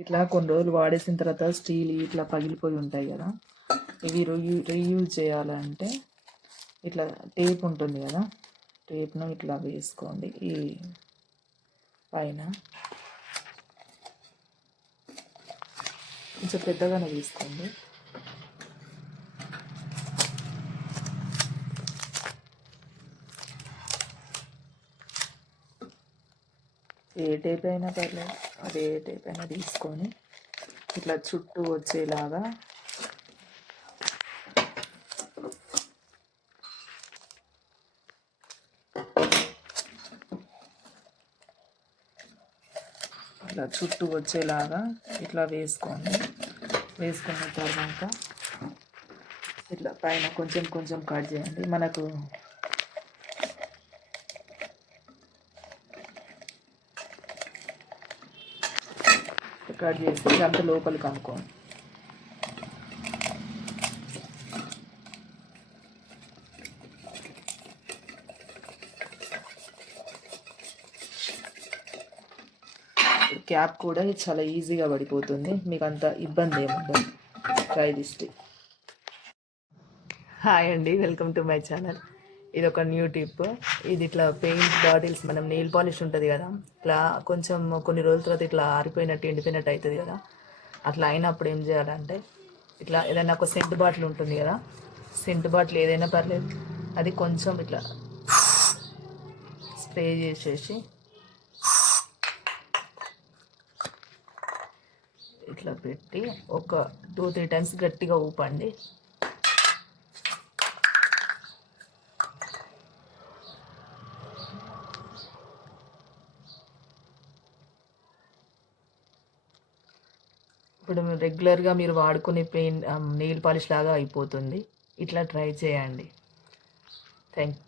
ఇట్లా కొన్ని రోజులు వాడేసిన తర్వాత స్టీల్ ఇట్లా పగిలిపోయి ఉంటాయి కదా, ఇవి రీయూజ్ చేయాలంటే ఇట్లా టేప్ ఉంటుంది కదా, టేప్ను ఇట్లా వేసుకోండి. ఈ పైన కొంచెం పెద్దగానే తీసుకోండి. ఏ టేప్ అయినా పర్లేదు, అదే టేప్ అయినా తీసుకొని ఇట్లా చుట్టూ వచ్చేలాగా ఇట్లా చుట్టూ వచ్చేలాగా ఇట్లా వేసుకోండి. వేసుకున్న తర్వాత ఇట్లా పైన కొంచెం కొంచెం కట్ చేయండి. మనకు కట్ చేసి ఇదంతా లోపలికి అనుకోండి. క్యాప్ కూడా చాలా ఈజీగా పడిపోతుంది, మీకు అంత ఇబ్బంది ఏముండదు. Try this tip. హాయ్ అండి, వెల్కమ్ టు మై ఛానల్. ఇది ఒక న్యూ టిప్. ఇది ఇట్లా పెయింట్ బాటిల్స్, మనం నెయిల్ పాలిష్ ఉంటుంది కదా, ఇట్లా కొంచెం కొన్ని రోజుల తర్వాత ఇట్లా ఆరిపోయినట్టు ఎండిపోయినట్టు అవుతుంది కదా, అట్లా అయినప్పుడు ఏం చేయాలంటే ఇట్లా ఏదైనా ఒక సెంట్ బాటిల్ ఉంటుంది కదా, సెంట్ బాటిల్ ఏదైనా పర్లేదు, అది కొంచెం ఇట్లా స్ప్రే చేసేసి ఇట్లా పెట్టి ఒక 2-3 టైమ్స్ గట్టిగా ఊపండి. ఇప్పుడు రెగ్యులర్గా మీరు వాడుకునే నెయిల్ పాలిష్ లాగా అయిపోతుంది. ఇట్లా ట్రై చేయండి. థ్యాంక్